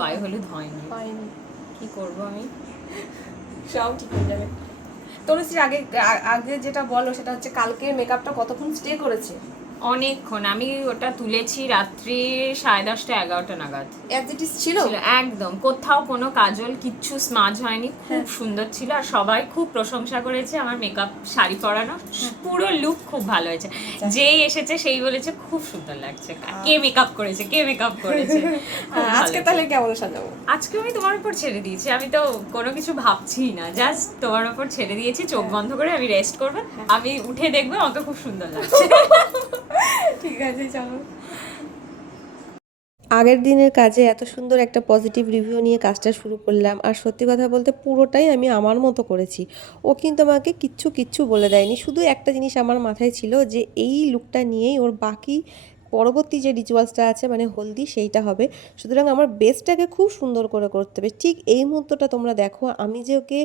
গায়ে হলুদ হয়নি। কি করব আমি, সব ঠিক হয়ে যাবে। তনুশ্রী আগে আগে যেটা বলো সেটা হচ্ছে কালকে মেকআপটা কতক্ষণ স্টে করেছে? অনেকক্ষণ। আমি ওটা তুলেছি রাত্রি 10:30 11টা নাগাদ। অ্যাজ ইট ইজ ছিল একদম, কোথাও কোনো কাজল কিচ্ছু স্মাজ হয়নি, খুব সুন্দর ছিল। আর সবাই খুব প্রশংসা করেছে আমার মেকআপ, শাড়ি পরানো, পুরো লুক খুব ভালো হয়েছে। যেই এসেছে সেই বলেছে খুব সুন্দর লাগছে, কে মেকআপ করেছে, কে মেকআপ করেছে। আজকে তাহলে কেমন সাজাবো? আজকে আমি তোমার উপর ছেড়ে দিয়েছি, আমি তো কোনো কিছু ভাবছি না, জাস্ট তোমার উপর ছেড়ে দিয়েছি। চোখ বন্ধ করে আমি রেস্ট করবো, আমি উঠে দেখবো অত খুব সুন্দর লাগছে। ঠিক আছে, চলো। আগের দিনের কাজে এত সুন্দর একটা পজিটিভ রিভিউ নিয়ে কাজটা শুরু করলাম, আর সত্যি কথা বলতে পুরোটাই আমি আমার মতো করেছি। ও কিন্তু আমাকে কিচ্ছু বলে দেয়নি, শুধু একটা জিনিস আমার মাথায় ছিল যে এই লুকটা নিয়েই ওর বাকি পরবর্তী যে রিচুয়ালসটা আছে মানে হলদি সেইটা হবে, সুতরাং আমার বেসটাকে খুব সুন্দর করে করতে হবে। ঠিক এই মুহূর্তটা তোমরা দেখো আমি যে ওকে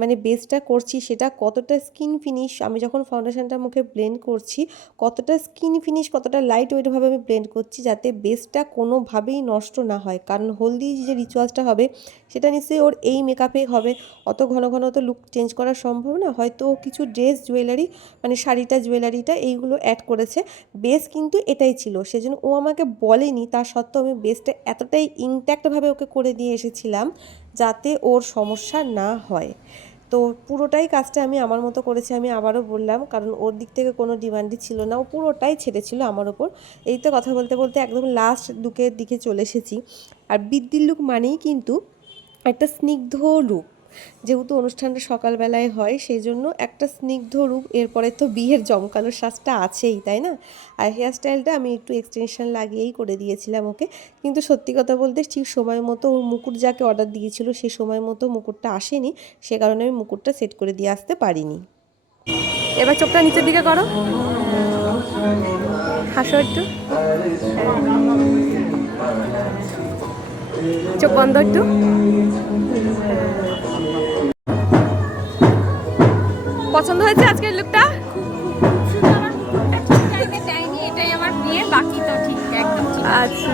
মানে বেসটা করছি সেটা কতটা স্কিন ফিনিশ, আমি যখন ফাউন্ডেশনটা মুখে ব্লেন্ড করছি কতটা স্কিন ফিনিশ, কতটা লাইট ওয়েটভাবে আমি ব্লেন্ড করছি যাতে বেসটা কোনোভাবেই নষ্ট না হয়। কারণ হলদি যে রিচুয়ালসটা হবে সেটা নিশ্চয়ই ওর এই মেকআপে হবে, অত ঘন ঘন তো লুক চেঞ্জ করা সম্ভব না, হয়তো কিছু ড্রেস জুয়েলারি মানে শাড়িটা জুয়েলারিটা এইগুলো অ্যাড করেছে, বেস কিন্তু এটাই ছিল। সেজন্য ও আমাকে বলেনি, তা সত্ত্বেও আমি বেসটা এতটাই ইনট্যাক্টভাবে ওকে করে দিয়ে এসেছিলাম যাতে ওর সমস্যা না হয়। তো পুরোটাই কাজটা আমি আমার মতো করেছি, আমি আবারও বললাম, কারণ ওর দিক থেকে কোনো ডিমান্ডই ছিল না, ও পুরোটাই ছেড়েছিল আমার ওপর। এই তো কথা বলতে বলতে একদম লাস্ট লুকের দিকে চলে এসেছি। আর বৃদ্ধির লুক মানেই কিন্তু একটা স্নিগ্ধ রূপ, যেহেতু অনুষ্ঠানটা সকালবেলায় হয় সেই জন্য একটা স্নিগ্ধ রূপ। এরপরে তো বিয়ের জমকালো সাজটা আছেই, তাই না? আর হেয়ার স্টাইলটা আমি একটু এক্সটেনশন লাগিয়েই করে দিয়েছিলাম ওকে, কিন্তু সত্যি কথা বলতে ঠিক সময় মতো ওর মুকুট যাকে অর্ডার দিয়েছিল সে সময় মতো মুকুটটা আসেনি, সে কারণে আমি মুকুটটা সেট করে দিয়ে আসতে পারিনি। এবার চোখটা নিচের দিকে করো, হাসো একটু, চোখ বন্ধ একটু। পছন্দ হয়েছে আজকের লুকটা? এটাই আমার বিয়ে, বাকি তো ঠিক একদম ঠিক। আচ্ছা।